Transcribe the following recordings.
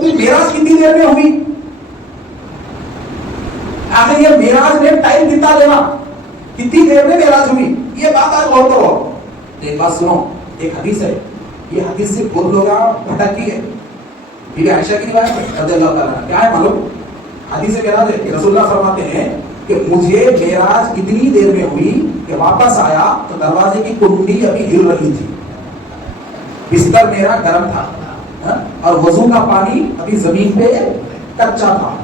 تو معراج کتنی دیر میں ہوئی؟ آخر یہ معراج میں ٹائم کتنا لینا، کتنی دیر میں معراج ہوئی، یہ بات آج غور کرو۔ ایک بات سنو، ایک حدیث ہے، یہ حدیث سے بہت لوگ بھٹکتی ہے۔ بی بی عائشہ کی روایت رضی اللہ تعالیٰ عنہ، کیا ہے معلوم؟ حدیث سے کہنا ہے کہ رسول اللہ فرماتے ہیں کہ مجھے معراج کتنی دیر میں ہوئی کہ واپس آیا تو دروازے کی کنڈی ابھی ہل رہی تھی، بستر میرا گرم تھا اور وضو کا پانی ابھی زمین پہ کچا تھا۔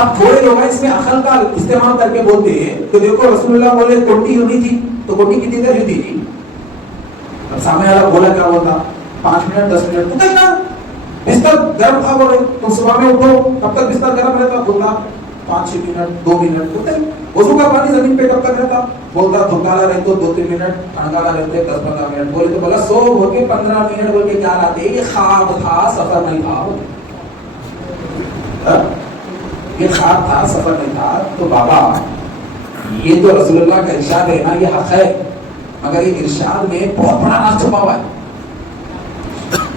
اب تھوڑے لوگ اس میں عقل کا استعمال کر کے بولتے ہیں کہ دیکھو رسول اللہ بولے کنڈی ہونی تھی تو کنڈی کتنی دیر ہوتی تھی؟ اب سامنے والا بولا کیا بولتا، 5 منٹ 10 منٹ، پتہ ہی نہ بستر گرم تھا، بولے تم صبح میں اٹھو کب تک بستر گرم رہتا؟ بولتا 5-6 منٹ 2 منٹ، پتہ ہی وضو کا پانی زمین پہ کب تک رہتا؟ بولتا دھکالا رہے تو 2-3 منٹ، ٹھنڈالا رہتے 10-15 منٹ، بولے تو بولا سو ہو کے 15 منٹ بول کے کیا لاتے، یہ خواب تھا سفر نہیں تھا، یہ خواب تھا سفر نہیں تھا۔ تو بابا یہ تو رسول اللہ کا ارشاد ہے نا، یہ حق ہے، مگر یہ ارشاد میں بہت بڑا راز چھپا ہوا ہے،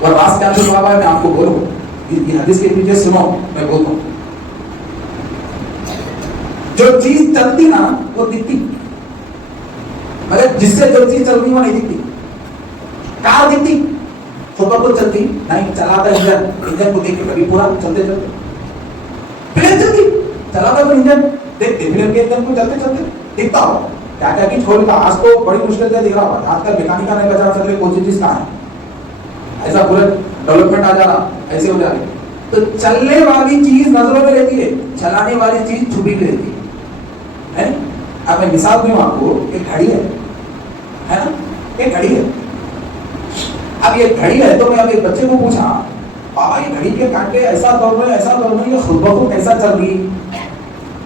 اور راز کیا چھپا ہوا ہے میں آپ کو بولوں، یہ حدیث کے پیچھے سنو میں بولتا ہوں۔ جو چیز چلتی نا وہ دکھتی، مگر جس سے جو چیز چل رہی وہ نہیں دکھتی۔ کار دکھتی، خود بخود چلتی نہیں، چلاتا انجن کو دیکھ کے کبھی پورا چلتے چلتے، پلین چلتی چلاتا تو انجن دیکھتے، پلین کے انجن کو چلتے چلتے دکھتا ہو کیا کیا کی چھوڑتا، آج تو بڑی مشکل سے دکھ رہا ہوگا، آج کل میکانیکا نہیں بچا سک رہے کون سی چیز کہاں ہے، ایسا پورا ڈیولپمنٹ آ جا رہا، ایسے ہو جا رہی۔ تو چلنے والی چیز نظروں میں رہتی ہے، چلانے والی چیز چھپی بھی رہتی ہے۔ اب میں مثال دوں آپ کو، ایک گھڑی ہے نا، ایک گھڑی ہے، اب یہ گھڑی ہے تو میں اب ایک بچے کو پوچھا بابا یہ گھڑی کے کانٹے ایسا دوڑ رہے ایسا دوڑ رہے، یہ خود بخود کیسا چل رہی؟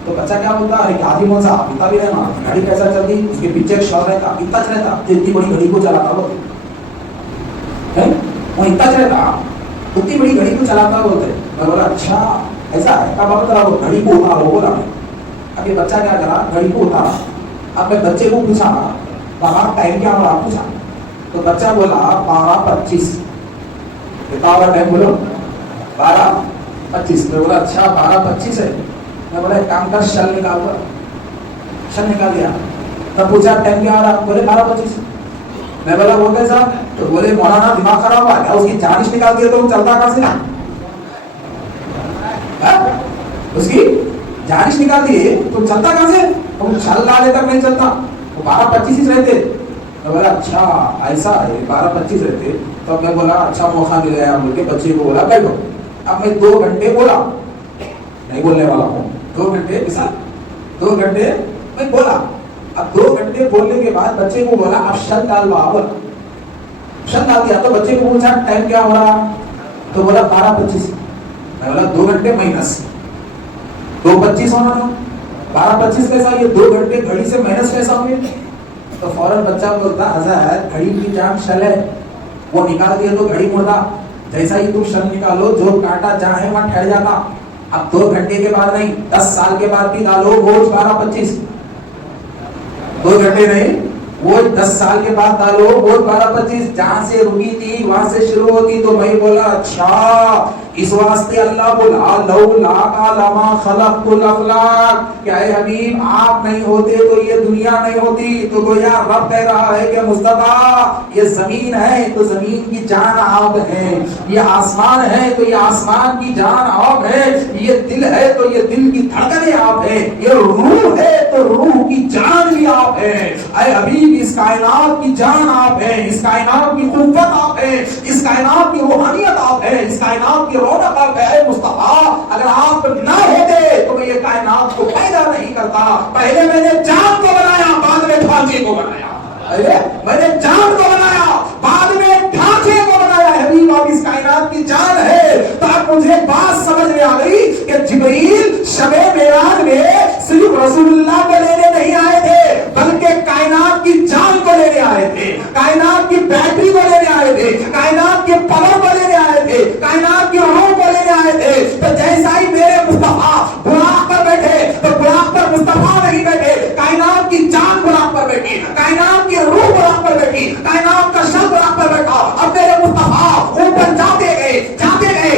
تو بچہ کیا بولتا، ارے آدھی کون سا پیتا بھی رہنا، گھڑی کیسا چل رہی، اس کے پیچھے ایک شور رہتا، اتنا رہتا جو اتنی بڑی گھڑی کو چلاتا وہ اتنا رہتا، اتنی بڑی گھڑی کو چلاتا بولتے۔ میں بولا اچھا ایسا ہے، کب بتا وہ گھڑی کو اتارو بولا میں۔ اب یہ بچہ کیا کرا، گھڑی کو اتارا، اب میں بچے کو پوچھا وہاں ٹائم کیا ہوا پوچھا، تو بچہ بولا 12:25، کتنا ہوا ٹائم بولو 12:25۔ میں بولا اچھا 12:25 ہے، میں بولا ایک کام کر شل نکال کر، شل نکال دیا، تب پوچھا ٹائم کیا ہو رہا، بولے 12:25۔ میں بولا وہ کیسا، تو بولے مولانا دماغ خراب ہوا کیا، اس کی جانش نکال دیا تو چلتا کہاں سے، اس کی جانش نکال دیے تو چلتا کہاں سے، تم شل ڈالے تک نہیں چلتا، تو 12:25 ہی رہتے۔ میں بولا اچھا ایسا ہے 12:25 رہتے، تو میں بولا اچھا موقع مل گیا بول کے بچے کو بولا بیٹھو۔ اب میں 2 گھنٹے بولا، نہیں بولنے والا ہوں، 2 گھنٹے مثال 2 گھنٹے میں بولا، اب 2 گھنٹے بولنے کے بعد بچے کو بولا اب شل ڈال بولا، شل ڈال دیا، تو بچے کو پوچھا ٹائم کیا ہو رہا، تو بولا 12:25۔ میں بولا 2 گھنٹے مائنس 2:25 ہونا تھا، 12:25 کیسا، یہ 2 گھنٹے گھڑی سے مائنس کیسا ہوئے؟ تو فوراً بچہ بولتا حضرت گھڑی کی جان شل ہے، وہ نکال دیا تو گھڑی مڑتا، جیسا ہی تم شل نکالو جو کانٹا جہاں ہے وہاں ٹھہر جاتا۔ اب 2 گھنٹے کے بعد نہیں 10 سال کے بعد بھی ڈالو روز 12:25، 2 گھنٹے نہیں وہ 10 سال کے بعد ڈالو روز 12:25، جہاں سے رکی تھی وہاں سے شروع ہوتی۔ تو میں بولا اچھا اس واسطے اللہ بولا لولا لما خلقت الافلاک، کہ اے حبیب آپ نہیں ہوتے تو یہ دنیا نہیں ہوتی۔ تو گویا رب کہہ رہا ہے کہ مصطفیٰ یہ زمین ہے تو زمین کی جان آب ہے، یہ آسمان ہے تو یہ آسمان کی جان آب ہے، یہ دل ہے تو یہ دل کی دھڑکنیں آپ ہے، یہ روح ہے تو روح کی جان بھی آپ ہے۔ اے حبیب اس کائنات کی جان آپ ہے، اس کائنات کی قوت آپ ہے، اس کائنات کی روحانیت آپ ہے، اس کائنات کی رونق آپ ہے۔ اے مصطفیٰ اگر آپ نہ ہوتے تو میں یہ کائنات کو پیدا نہیں کرتا، پہلے میں نے جان کو بنایا بعد میں ڈھانچے کو بنایا، میں نے جان کو بنایا بعد میں ڈھانچے کو بنایا۔ حبیب آپ اس کائنات کی جان ہے۔ تو اب مجھے بات سمجھ میں آ گئی کہ جبریل شب معراج میں صرف رسول اللہ کو لینے نہیں آئے تھے بلکہ کائنات کی جان کو لینے آئے تھے، کائنات کی بیٹری کو لینے آئے تھے، کائنات کے پلوں کو لینے آئے تھے، کائنات کی روح کو لینے آئے تھے۔ تو جیسا ہی میرے مصطفیٰ براق پر بیٹھے تو براق پر مصطفیٰ نہیں بیٹھے، کائنات کی جان براق پر بیٹھی، کائنات کی روح براق پر بیٹھی، کائنات کا شب براق پر بیٹھا۔ اب میرے مصطفیٰ اوپر جاتے گئے